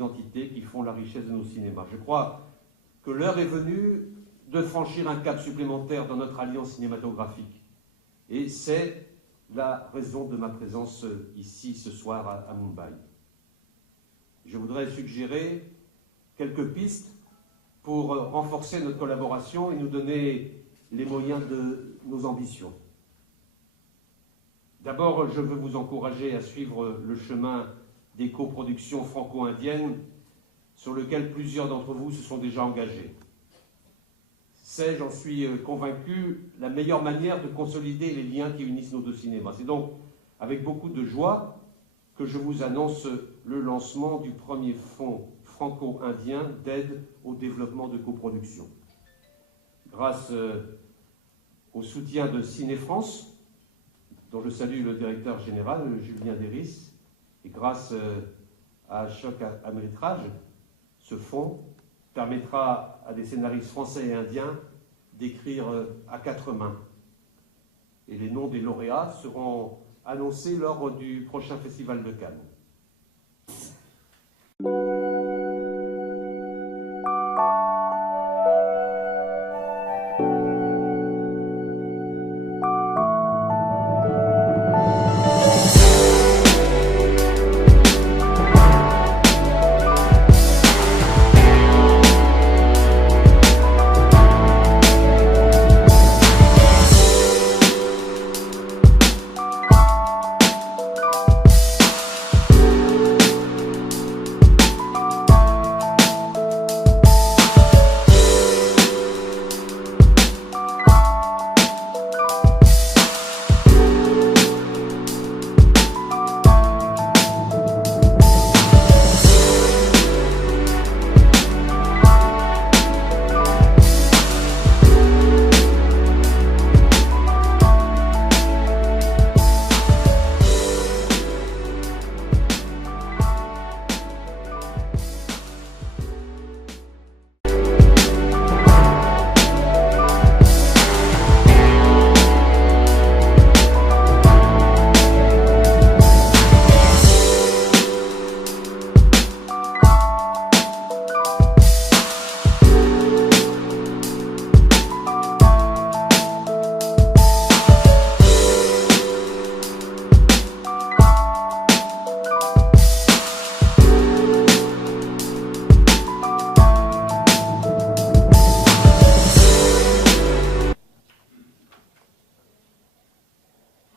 identités qui font la richesse de nos cinémas. Je crois que l'heure est venue de franchir un cap supplémentaire dans notre alliance cinématographique. Et c'est la raison de ma présence ici ce soir à Mumbai. Je voudrais suggérer quelques pistes pour renforcer notre collaboration et nous donner les moyens de nos ambitions. D'abord, je veux vous encourager à suivre le chemin des coproductions franco-indiennes sur lequel plusieurs d'entre vous se sont déjà engagés. C'est, j'en suis convaincu, la meilleure manière de consolider les liens qui unissent nos deux cinémas. C'est donc avec beaucoup de joie que je vous annonce le lancement du premier fonds franco-indien d'aide au développement de coproduction. Grâce au soutien de Ciné France, dont je salue le directeur général, Julien Deris, et grâce à Choc à Métrage, ce fonds permettra à des scénaristes français et indiens d'écrire à 4 mains. Et les noms des lauréats seront annoncés lors du prochain festival de Cannes.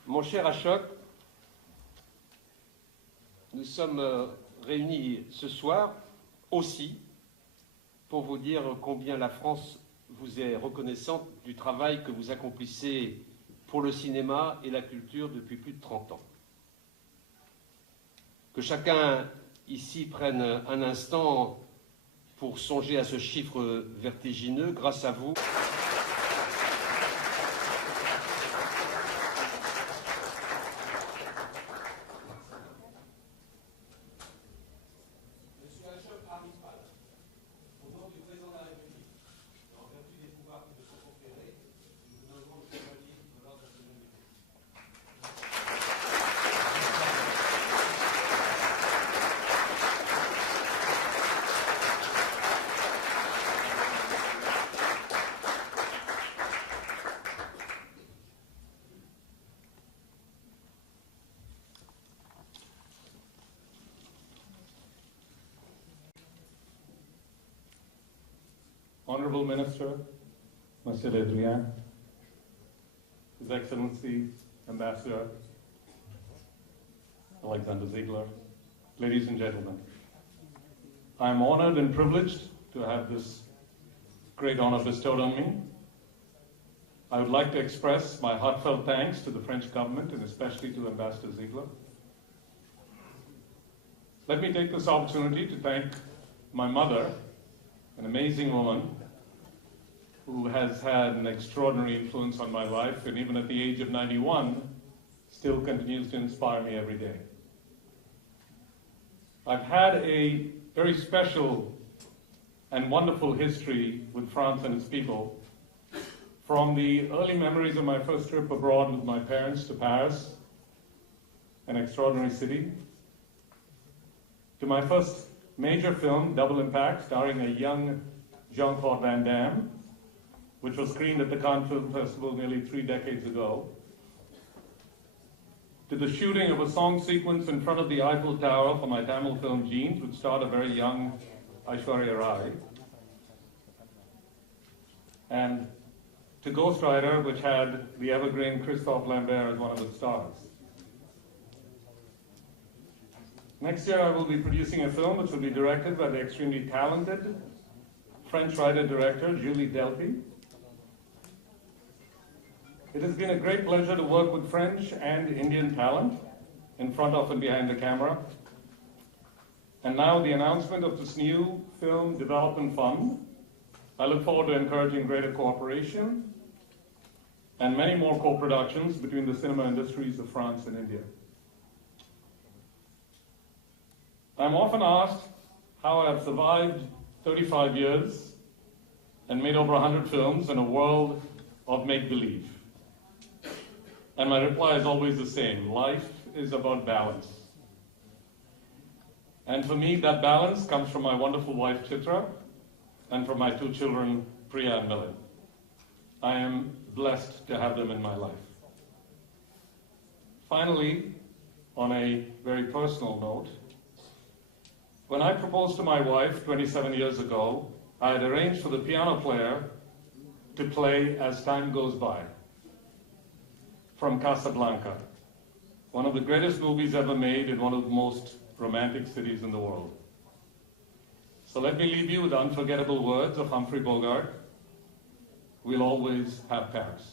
Mon cher Ashok, nous sommes réunis ce soir aussi pour vous dire combien la France vous est reconnaissante du travail que vous accomplissez pour le cinéma et la culture depuis plus de 30 ans. Que chacun ici prenne un instant pour songer à ce chiffre vertigineux. Grâce à vous, Honorable Minister, Monsieur le Drian, His Excellency, Ambassador Alexander Ziegler, ladies and gentlemen, I am honored and privileged to have this great honor bestowed on me. I would like to express my heartfelt thanks to the French government and especially to Ambassador Ziegler. Let me take this opportunity to thank my mother, an amazing woman who has had an extraordinary influence on my life, and even at the age of 91, still continues to inspire me every day. I've had a very special and wonderful history with France and its people, from the early memories of my first trip abroad with my parents to Paris, an extraordinary city, to my first major film, Double Impact, starring a young Jean-Claude Van Damme, which was screened at the Cannes Film Festival nearly 3 decades ago, to the shooting of a song sequence in front of the Eiffel Tower for my Tamil film Jeans, which starred a very young Aishwarya Rai, and to Ghost Rider, which had the evergreen Christophe Lambert as one of its stars. Next year I will be producing a film which will be directed by the extremely talented French writer-director Julie Delpy. It has been a great pleasure to work with French and Indian talent in front of and behind the camera. And now the announcement of this new film development fund. I look forward to encouraging greater cooperation and many more co-productions between the cinema industries of France and India. I'm often asked how I have survived 35 years and made over 100 films in a world of make-believe. And my reply is always the same: life is about balance. And for me, that balance comes from my wonderful wife, Chitra, and from my 2 children, Priya and Milind. I am blessed to have them in my life. Finally, on a very personal note, when I proposed to my wife 27 years ago, I had arranged for the piano player to play As Time Goes By from Casablanca, one of the greatest movies ever made in one of the most romantic cities in the world. So let me leave you with the unforgettable words of Humphrey Bogart: "We'll always have Paris."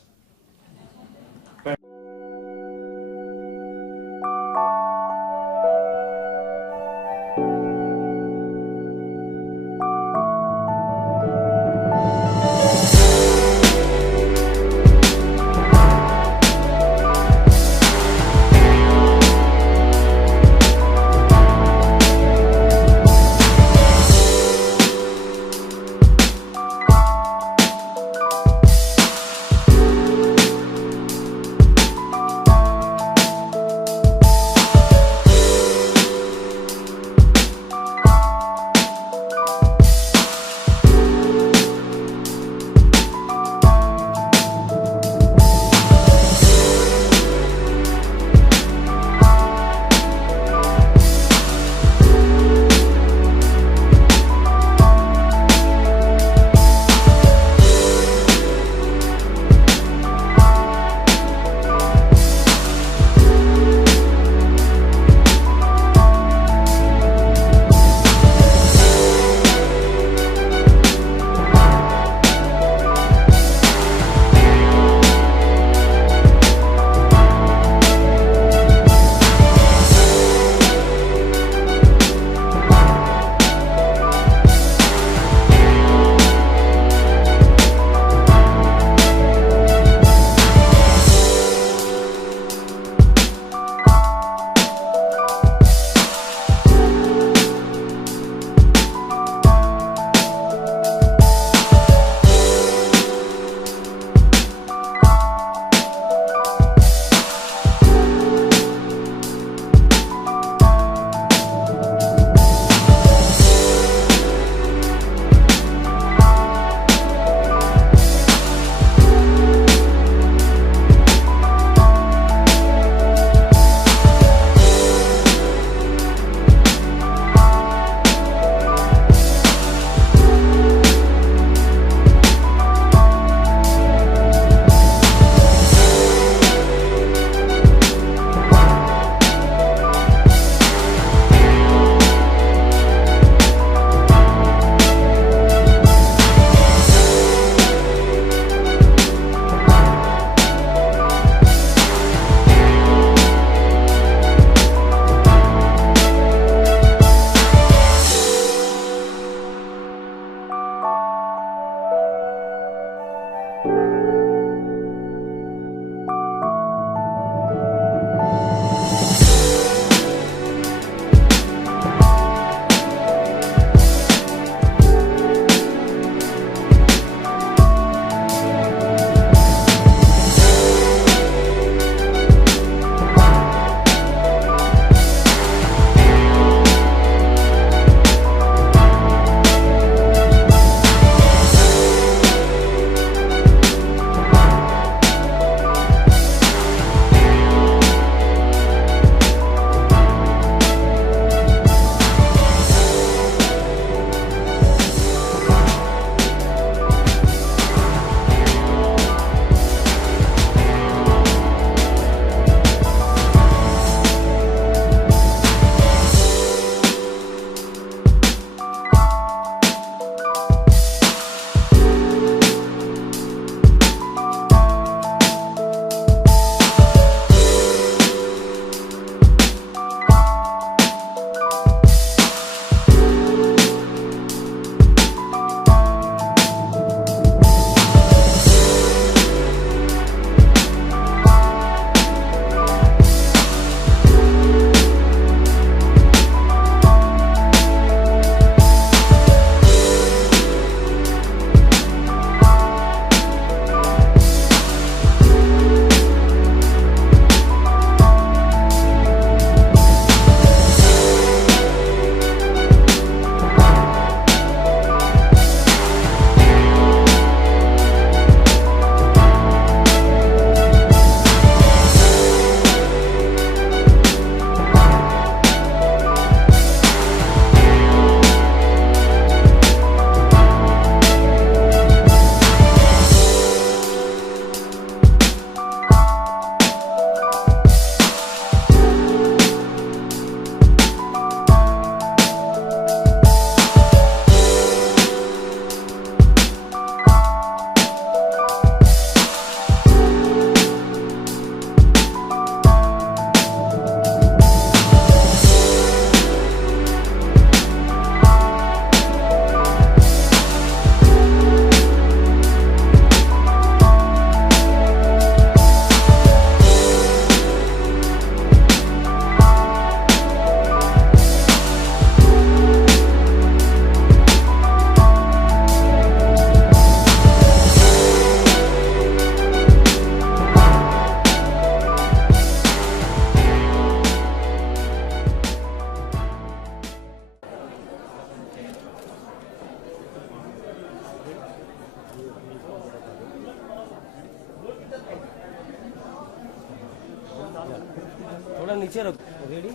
नीचे रखो। Ready?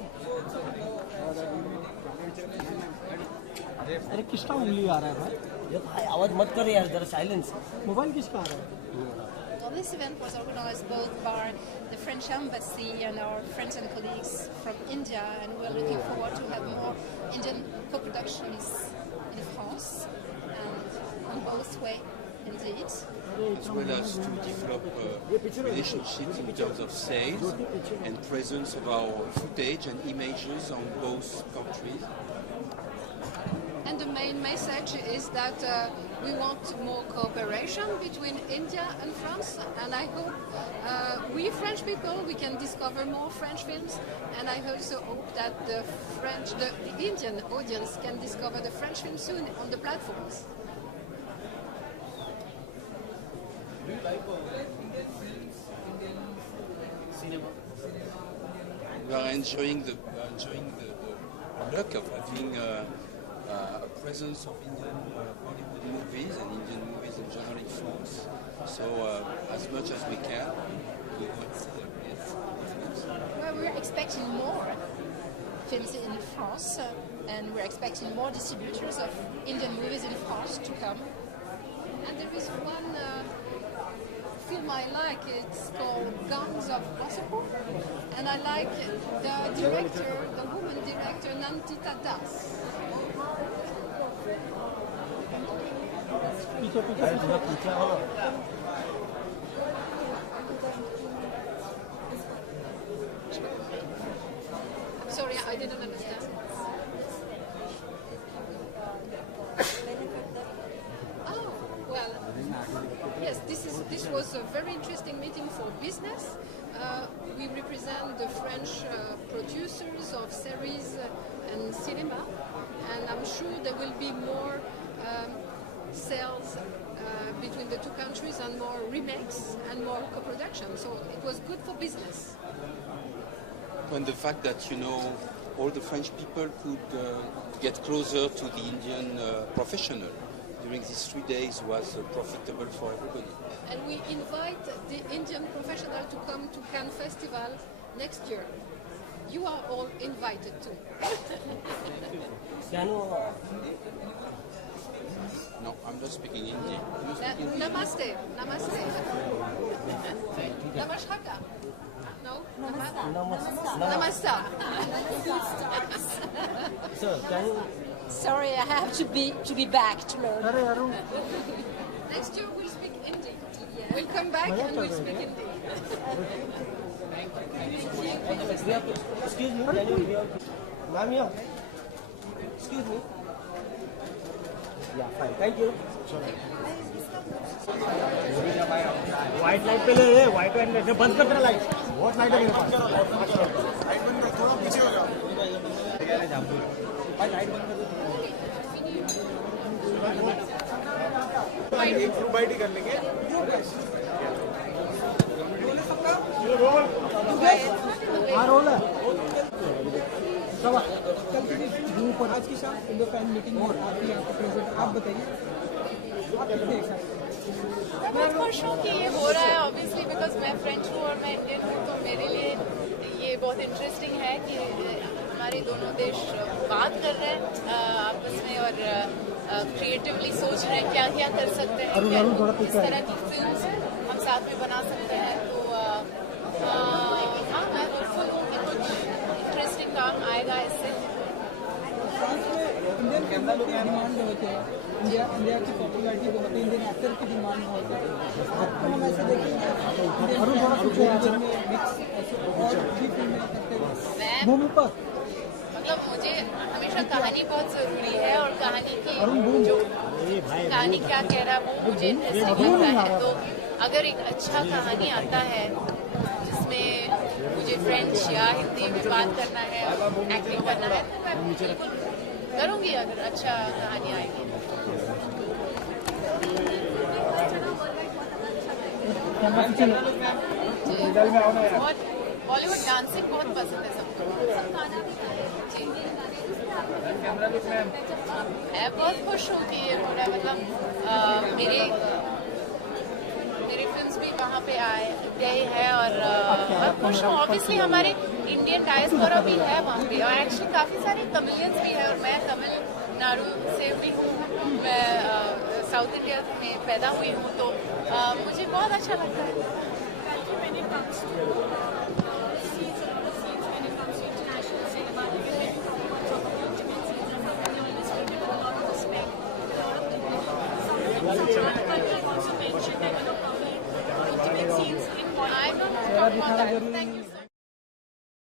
अरे किसका उंगली आ रहा है भाई? ये भाई आवाज मत कर यार, जरा साइलेंस। मोबाइल किसका आ रहा है? Well, this event was organized both by the French Embassy and our friends and colleagues from India, and we're looking forward to have more Indian co-productions in France and on both way, indeed. As well as to develop relationships in terms of sales and presence of our footage and images on both countries. And the main message is that we want more cooperation between India and France, and I hope we French people, we can discover more French films, and I also hope that the Indian audience can discover the French film soon on the platforms. We are enjoying the luck of having a presence of Indian Bollywood movies and Indian movies in general in France. So as much as we can, we will celebrate films. Well, we're expecting more films in France, and we're expecting more distributors of Indian movies in France to come. And there is one film I like, it's called Guns of Koechlin, and I like the director, the woman director, Nandita Das. पीछे पीछे पीछे हो। Sorry, I didn't understand. Oh, well, yes, this was a very interesting meeting for business. We represent the French producers of series and cinema, and I'm sure there will be more sales between the two countries and more remakes and more co-production. So it was good for business. And the fact that, all the French people could get closer to the Indian professional during these 3 days was profitable for everybody. And we invite the Indian professional to come to Cannes Festival next year. You are all invited too. No, I'm not speaking Hindi. Namaste. Namaste. Namaskar. No? Namaste. Sir, can you? Sorry, I have to be back to learn. अरे Arun Next year we'll speak Hindi. We'll come back and we'll speak Hindi. Excuse me, can you? Ma'am, here. Excuse me. Yeah, fine. Thank you. White light पे ले, white light बंद कर तेरा light. बहुत light है मेरे पास। Light बंद कर, थोड़ा पीछे हो जाओ। भाई लाइट बंद कर दो। बाइट ही कर लेंगे। हाँ रोल है। पर आज की शाम इंडो फैन मीटिंग और आपकी यहाँ पे प्रेजेंट, आप बताइए आप कितने एक्साइटेड? मैं बहुत खुश हूँ कि ये हो रहा है, ऑब्वियसली बिकॉज मैं फ्रेंच हूँ और मैं इंडियन हूँ, तो मेरे लिए ये बहुत इंटरेस्टिंग है कि हमारे दोनों देश बात कर रहे हैं आपस में और क्रिएटिवली सोच रहे हैं क्या क्या कर सकते हैं, किस तरह की फिल्म्स हम साथ में बना सकते हैं। तो हाँ, मैं होपफुल हूँ कि कुछ इंटरेस्टिंग काम आएगा इससे। इंडियन कैमरा की डिमांड बहुत है, इंडिया की पॉपुलैरिटी बहुत है, इंडियन एक्टर की डिमांड बहुत है, तो हम ऐसे देखेंगे मतलब मुझे हमेशा कहानी बहुत ज़रूरी है और कहानी की जो कहानी क्या कह रहा है वो मुझे इंटरेस्टिंग लगता है। तो अगर एक अच्छा कहानी आता है जिसमें मुझे फ्रेंच या हिंदी में बात करना है, एक्टिंग करना है, तो मैं बिल्कुल करूँगी अगर अच्छा कहानी आएगी। बहुत बॉलीवुड डांसिंग बहुत पसंद है सबको। मैं बहुत खुश हूँ कि ये हो रहा है, मतलब मेरे फिल्म्स भी वहाँ पे गए हैं और बहुत खुश हूँ। ऑब्वियसली हमारे इंडियन डायस्पोरा भी है वहाँ पे, और एक्चुअली काफ़ी सारे तमिलियंस भी है, और मैं तमिलनाडु से भी हूँ, मैं साउथ इंडिया में पैदा हुई हूँ, तो मुझे बहुत अच्छा लगता है। I don't know about that. Thank you so much.